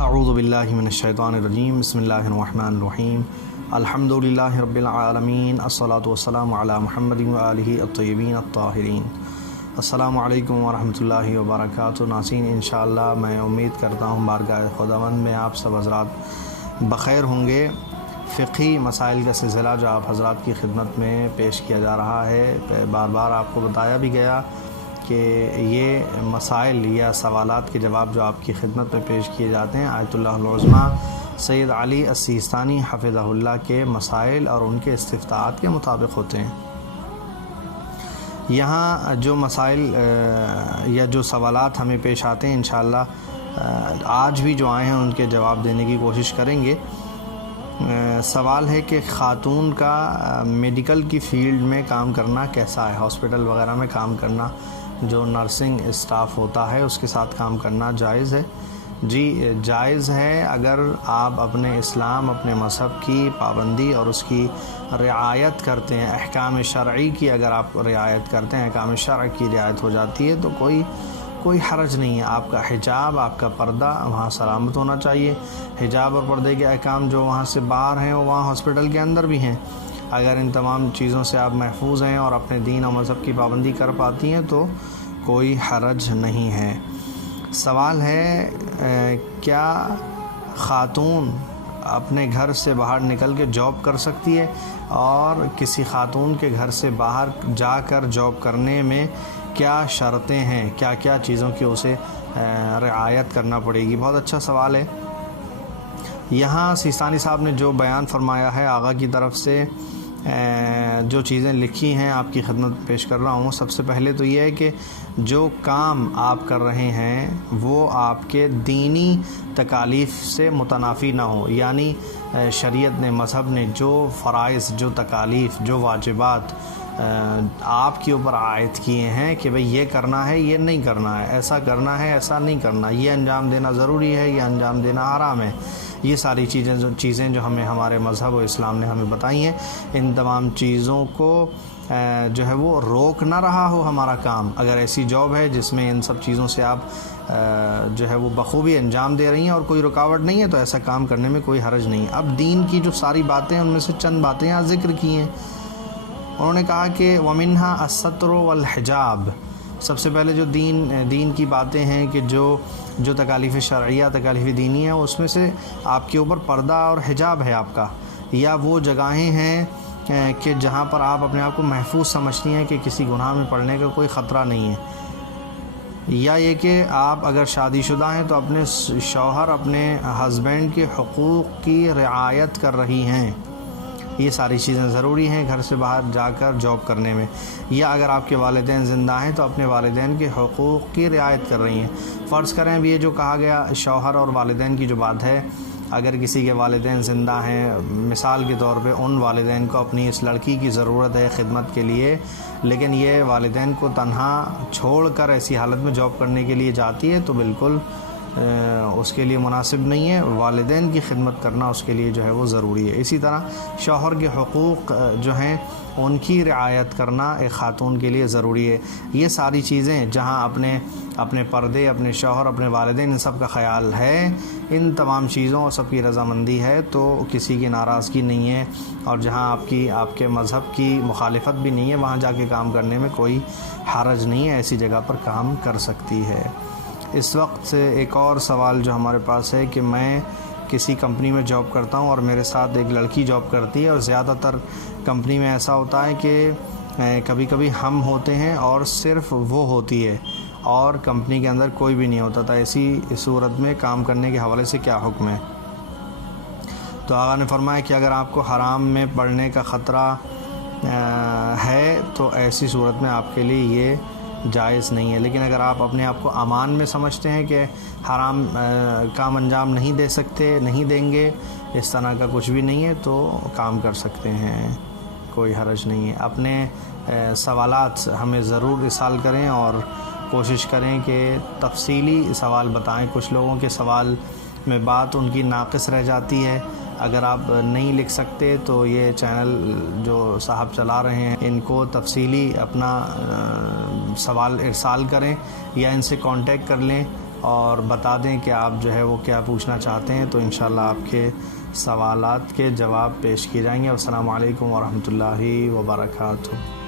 اعوذ باللہ من الشیطان الرجیم بسم اللہ الرحمن الرحیم الحمدللہ رب العالمین الصلاۃ والسلام علی محمد وآلہ الطیبین الطاہرین۔ السلام علیکم ورحمۃ اللہ وبرکاتہ۔ ناظرین، انشاءاللہ میں امید کرتا ہوں بارگاہ خداوند میں آپ سب حضرات بخیر ہوں گے۔ فقہی مسائل کا سلسلہ جو آپ حضرات کی خدمت میں پیش کیا جا رہا ہے، بار بار آپ کو بتایا بھی گیا کہ یہ مسائل یا سوالات کے جواب جو آپ کی خدمت میں پیش کیے جاتے ہیں آیت اللہ العظمیٰ سید علی السیستانی حفظہ اللہ کے مسائل اور ان کے استفتاءات کے مطابق ہوتے ہیں۔ یہاں جو مسائل یا جو سوالات ہمیں پیش آتے ہیں انشاءاللہ آج بھی جو آئے ہیں ان کے جواب دینے کی کوشش کریں گے۔ سوال ہے کہ خاتون کا میڈیکل کی فیلڈ میں کام کرنا کیسا ہے؟ ہاسپٹل وغیرہ میں کام کرنا، جو نرسنگ اسٹاف ہوتا ہے اس کے ساتھ کام کرنا جائز ہے؟ جی جائز ہے، اگر آپ اپنے اسلام، اپنے مذہب کی پابندی اور اس کی رعایت کرتے ہیں، احکام شرعی کی اگر آپ رعایت کرتے ہیں، احکام شرع کی رعایت ہو جاتی ہے تو کوئی حرج نہیں ہے۔ آپ کا حجاب، آپ کا پردہ وہاں سلامت ہونا چاہیے۔ حجاب اور پردے کے احکام جو وہاں سے باہر ہیں وہ وہاں ہاسپٹل کے اندر بھی ہیں۔ اگر ان تمام چیزوں سے آپ محفوظ ہیں اور اپنے دین اور مذہب کی پابندی کر پاتی ہیں تو کوئی حرج نہیں ہے۔ سوال ہے کیا خاتون اپنے گھر سے باہر نکل کے جاب کر سکتی ہے، اور کسی خاتون کے گھر سے باہر جا کر جاب کرنے میں کیا شرطیں ہیں، کیا کیا چیزوں کی اسے رعایت کرنا پڑے گی؟ بہت اچھا سوال ہے۔ یہاں سیستانی صاحب نے جو بیان فرمایا ہے آغا کی طرف سے، جو چیزیں لکھی ہیں آپ کی خدمت پیش کر رہا ہوں۔ سب سے پہلے تو یہ ہے کہ جو کام آپ کر رہے ہیں وہ آپ کے دینی تکالیف سے متنافی نہ ہو، یعنی شریعت نے، مذہب نے جو فرائض، جو تکالیف، جو واجبات آپ کے اوپر عائد کیے ہیں کہ بھئی یہ کرنا ہے، یہ نہیں کرنا ہے، ایسا کرنا ہے، ایسا نہیں کرنا، یہ انجام دینا ضروری ہے، یہ انجام دینا حرام ہے، یہ ساری چیزیں جو ہمیں ہمارے مذہب و اسلام نے ہمیں بتائی ہیں، ان تمام چیزوں کو جو ہے وہ روک نہ رہا ہو ہمارا کام۔ اگر ایسی جاب ہے جس میں ان سب چیزوں سے آپ جو ہے وہ بخوبی انجام دے رہی ہیں اور کوئی رکاوٹ نہیں ہے تو ایسا کام کرنے میں کوئی حرج نہیں۔ اب دین کی جو ساری باتیں ان میں سے چند باتیں یہاں ذکر کی ہیں۔ انہوں نے کہا کہ وَمِنْهَا السَّتْرُ وَالْحِجَابُ، سب سے پہلے جو دین کی باتیں ہیں کہ جو تکالیف شرعیہ، تکالیف دینی ہے، اس میں سے آپ کے اوپر پردہ اور حجاب ہے آپ کا، یا وہ جگہیں ہیں کہ جہاں پر آپ اپنے آپ کو محفوظ سمجھتی ہیں کہ کسی گناہ میں پڑنے کا کوئی خطرہ نہیں ہے، یا یہ کہ آپ اگر شادی شدہ ہیں تو اپنے شوہر، اپنے ہسبینڈ کے حقوق کی رعایت کر رہی ہیں۔ یہ ساری چیزیں ضروری ہیں گھر سے باہر جا کر جاب کرنے میں۔ یا اگر آپ کے والدین زندہ ہیں تو اپنے والدین کے حقوق کی رعایت کر رہی ہیں۔ فرض کریں اب یہ جو کہا گیا شوہر اور والدین کی جو بات ہے، اگر کسی کے والدین زندہ ہیں، مثال کے طور پہ ان والدین کو اپنی اس لڑکی کی ضرورت ہے خدمت کے لیے، لیکن یہ والدین کو تنہا چھوڑ کر ایسی حالت میں جاب کرنے کے لیے جاتی ہے تو بالکل اس کے لیے مناسب نہیں ہے۔ والدین کی خدمت کرنا اس کے لیے جو ہے وہ ضروری ہے۔ اسی طرح شوہر کے حقوق جو ہیں ان کی رعایت کرنا ایک خاتون کے لیے ضروری ہے۔ یہ ساری چیزیں جہاں اپنے پردے، اپنے شوہر، اپنے والدین، ان سب کا خیال ہے، ان تمام چیزوں اور سب کی رضامندی ہے تو کسی کی ناراضگی نہیں ہے، اور جہاں آپ کے مذہب کی مخالفت بھی نہیں ہے وہاں جا کے کام کرنے میں کوئی حرج نہیں ہے، ایسی جگہ پر کام کر سکتی ہے۔ اس وقت ایک اور سوال جو ہمارے پاس ہے کہ میں کسی کمپنی میں جاب کرتا ہوں اور میرے ساتھ ایک لڑکی جاب کرتی ہے، اور زیادہ تر کمپنی میں ایسا ہوتا ہے کہ کبھی کبھی ہم ہوتے ہیں اور صرف وہ ہوتی ہے اور کمپنی کے اندر کوئی بھی نہیں ہوتا تھا، ایسی صورت میں کام کرنے کے حوالے سے کیا حکم ہے؟ تو آقا نے فرمایا کہ اگر آپ کو حرام میں پڑنے کا خطرہ ہے تو ایسی صورت میں آپ کے لیے یہ جائز نہیں ہے، لیکن اگر آپ اپنے آپ کو امان میں سمجھتے ہیں کہ حرام کام انجام نہیں دے سکتے، نہیں دیں گے، اس طرح کا کچھ بھی نہیں ہے تو کام کر سکتے ہیں، کوئی حرج نہیں ہے۔ اپنے سوالات ہمیں ضرور ارسال کریں اور کوشش کریں کہ تفصیلی سوال بتائیں۔ کچھ لوگوں کے سوال میں بات ان کی ناقص رہ جاتی ہے۔ اگر آپ نہیں لکھ سکتے تو یہ چینل جو صاحب چلا رہے ہیں ان کو تفصیلی اپنا سوال ارسال کریں یا ان سے کانٹیکٹ کر لیں اور بتا دیں کہ آپ جو ہے وہ کیا پوچھنا چاہتے ہیں، تو انشاءاللہ آپ کے سوالات کے جواب پیش کیے جائیں گے۔ السلام علیکم ورحمۃ اللہ وبرکاتہ۔